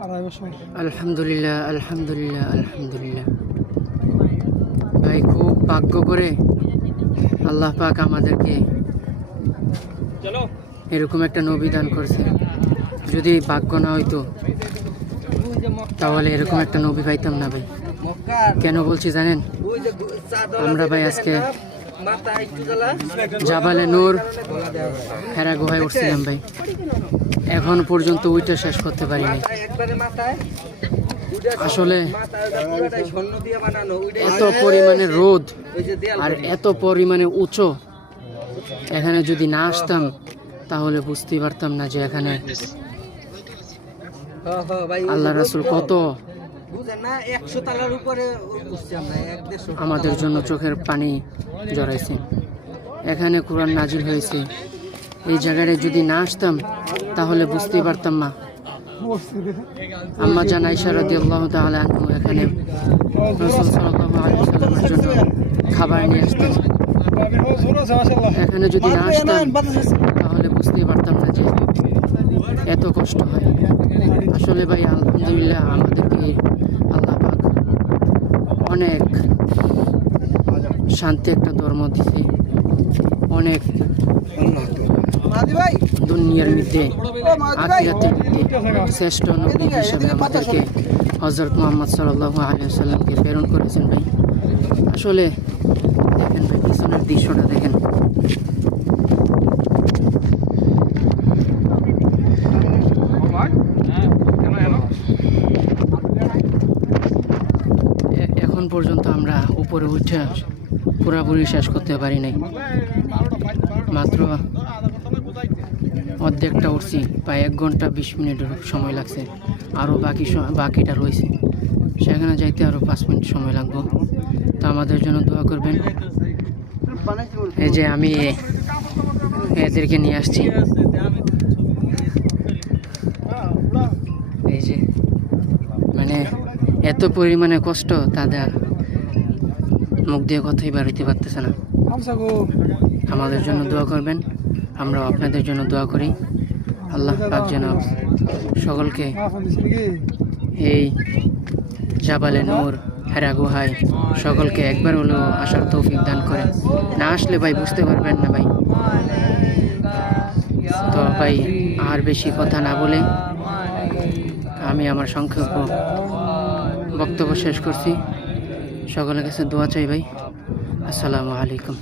আলহামদুলিল্লাহ, আলহামদুলিল্লাহ, আলহামদুলিল্লাহ। ভাই খুব ভাগ্য করে আল্লাহ পাক আমাদেরকে এরকম একটা নবী দান করছে। যদি ভাগ্য না হইতো তাহলে এরকম একটা নবী পাইতাম না ভাই। কেন বলছি জানেন? আমরা ভাই আজকে জাবালে নূর হেরা গুহায় উঠছিলাম ভাই, এখন পর্যন্ত ওইটা শেষ করতে পারি নাই। আসলে এত পরিমাণে রোদ আর এত পরিমাণে উঁচু, এখানে যদি না আসতাম তাহলে বুঝতেই পারতাম না যে এখানে আল্লাহ রাসূল কত আমাদের জন্য চোখের পানি জড়াইছে। এখানে কোরআন নাজিল হয়েছে, এই জায়গায় যদি না আসতাম তাহলে বুঝতেই পারতাম না। আম্মা জান আয়েশা রাদিয়াল্লাহু তাআলা আনহা এখানে রাসূল সাল্লাল্লাহু আলাইহি ওয়াসাল্লামের জন্য খাবার নিয়ে আসতেন। এখানে যদি না আসতাম তাহলে বুঝতেই পারতাম না যে এত কষ্ট হয়। আসলে ভাই আলহামদুলিল্লাহ, আমাদেরকে আল্লাহ পাক অনেক শান্তি একটা ধর্ম দিছে, অনেক দুনিয়ার মধ্যে আখিরাতের মধ্যে শ্রেষ্ঠ নবী হিসেবে আমাদেরকে হযরত মুহাম্মদ সাল্লাল্লাহু আলাইহি ওয়াসাল্লামকে প্রেরণ করেছেন ভাই। আসলে দেখেন ভাই, পিছনের দৃশ্যটা দেখেন। এখন পর্যন্ত আমরা উপরে উঠে পুরোপুরি শেষ করতে পারি নাই, মাত্র অর্ধেকটা উঠছি। প্রায় 1 ঘন্টা 20 মিনিটের সময় লাগছে, আরও বাকিটা রয়েছে, সেখানে যাইতে আরও 5 মিনিট সময় লাগবে। তো আমাদের জন্য দোয়া করবেন। এই যে আমি এদেরকে নিয়ে আসছি, এই যে মানে এত পরিমাণে কষ্ট, তাদের মুখ দিয়ে কথাই বেরোতে পারতেছে না। আমাদের জন্য দোয়া করবেন, আমরাও আপনাদের জন্য দোয়া করি। আল্লাহ পাক যেন সকলকে এই জাবালে নূর হেরা গুহায় সকলকে একবার হলেও আসার তৌফিক দান করেন। না আসলে ভাই বুঝতে পারবেন না ভাই। তো ভাই আর বেশি কথা না বলে আমি আমার সংক্ষেপ বক্তব্য শেষ করছি। সকলের কাছে দোয়া চাই ভাই। আসসালামু আলাইকুম।